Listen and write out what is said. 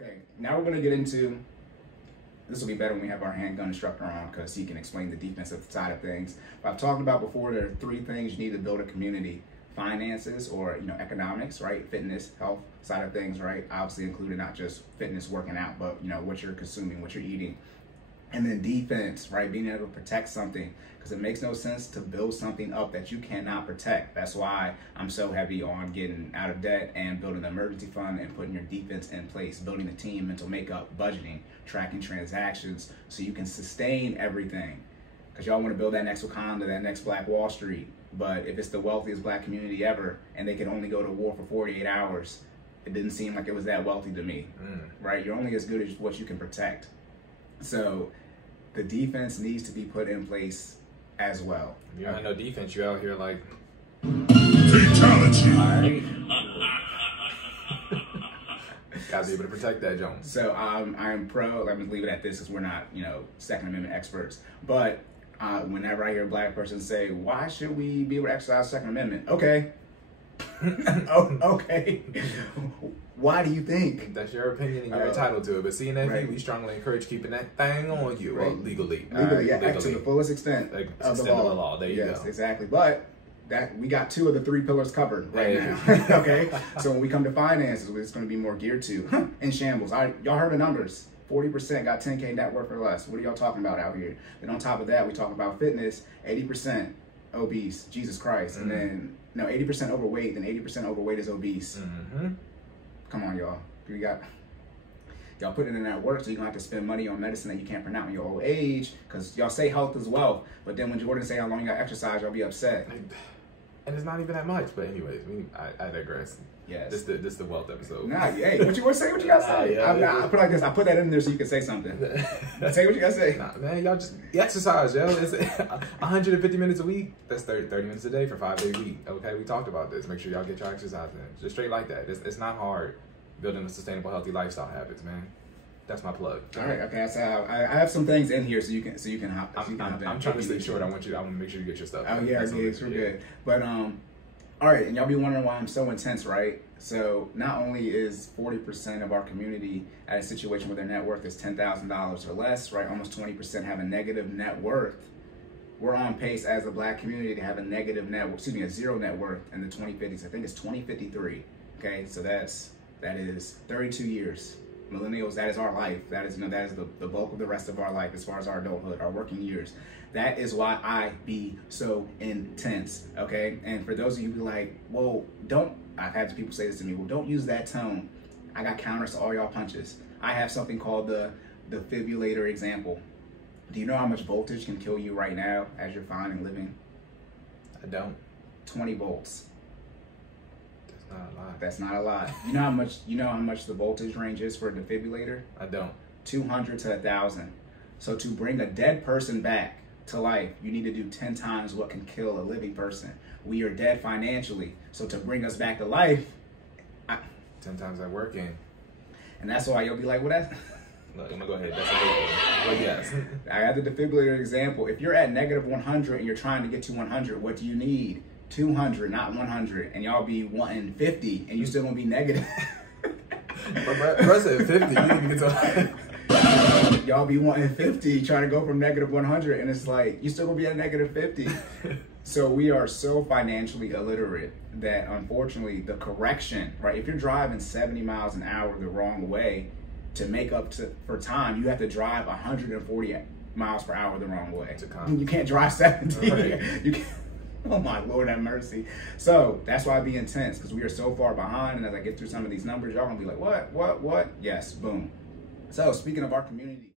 Okay, now we're going to get into, this will be better when we have our handgun instructor on because he can explain the defensive side of things. But I've talked about before, there are 3 things you need to build a community. Finances, or economics, right? Fitness, health side of things, right? Obviously included not just fitness, working out, but what you're consuming, what you're eating. And then defense, right? Being able to protect something, because it makes no sense to build something up that you cannot protect. That's why I'm so heavy on getting out of debt and building an emergency fund and putting your defense in place, building the team, mental makeup, budgeting, tracking transactions, so you can sustain everything. Because y'all want to build that next Wakanda, that next Black Wall Street. But if it's the wealthiest Black community ever and they can only go to war for 48 hours, it didn't seem like it was that wealthy to me, right? You're only as good as what you can protect. So the defense needs to be put in place as well. You ain't no defense, you out here like fatality. All right. Gotta be able to protect that, Jones. So I'm pro. Let me leave it at this because we're not Second Amendment experts. But whenever I hear a Black person say, "Why should we be able to exercise Second Amendment?" Okay. Oh, okay. Why do you think? That's your opinion and you're entitled to it. But CNFE, right. We strongly encourage keeping that thing on you, right. Legally. Legally, yeah, to the fullest extent of the law. There you go. Yes, exactly. But that we got 2 of the 3 pillars covered right now. Okay. So when we come to finances, it's going to be more geared to in shambles. Y'all heard the numbers. 40% got 10K net worth or less. What are y'all talking about out here? Then on top of that, we talk about fitness. 80% obese. Jesus Christ. And then 80% overweight. Then 80% overweight is obese. Come on, y'all. Y'all putting in that work, so you're gonna have to spend money on medicine that you can't pronounce in your old age, because y'all say health is wealth, but then when Jordan say how long you gotta exercise, y'all be upset. And it's not even that much, but anyways, I digress. Yes. This the wealth episode. Nah, hey, what you want to say? What you gotta say? I put like this. I put that in there so you can say something. Say what you gotta say. Nah, man, y'all just exercise, yo. It's 150 minutes a week. That's 30 minutes a day for 5-day week. Okay, we talked about this. Make sure y'all get your exercise in. Just straight like that. It's not hard building a sustainable, healthy lifestyle habits, man. That's my plug. All right, okay. So I have some things in here so you can hop. I'm trying to stay short. I want to make sure you get your stuff. Oh yeah, we're good. But all right, and y'all be wondering why I'm so intense, right? So not only is 40% of our community at a situation where their net worth is $10,000 or less, right? Almost 20% have a negative net worth. We're on pace as a Black community to have a zero net worth in the 2050s. I think it's 2053. Okay, so that is 32 years. Millennials, that is our life. That is the bulk of the rest of our life as far as our adulthood, our working years. That is why I be so intense, okay? And for those of you who like, well, I've had people say this to me, well, don't use that tone. I got counters to all y'all punches. I have something called the defibrillator example. Do you know how much voltage can kill you right now as you're fine and living? I don't. 20 volts. That's not a lot. That's not a lot. You know how much the voltage range is for a defibrillator? I don't. 200 to 1,000. So to bring a dead person back to life, you need to do 10 times what can kill a living person. We are dead financially, so to bring us back to life, 10 times that working. And that's why you'll be like, well, that's... Look, I'm gonna go ahead. That's a big one. But yes. I have the defibrillator example. If you're at negative 100 and you're trying to get to 100, what do you need? 200, not 100. And y'all be wanting 50, and you still gonna be negative. Bro said 50. You need to get to y'all be wanting 50, trying to go from negative 100, and it's like, you still gonna be at negative 50. So we are so financially illiterate that unfortunately the correction, right? If you're driving 70 miles an hour the wrong way, to make up for time, you have to drive 140 miles per hour the wrong way. You can't drive 70. Right. You can't. Oh my Lord, have mercy. So that's why I be intense, because we are so far behind. And as I get through some of these numbers, y'all gonna be like, what? Yes, boom. So speaking of our community.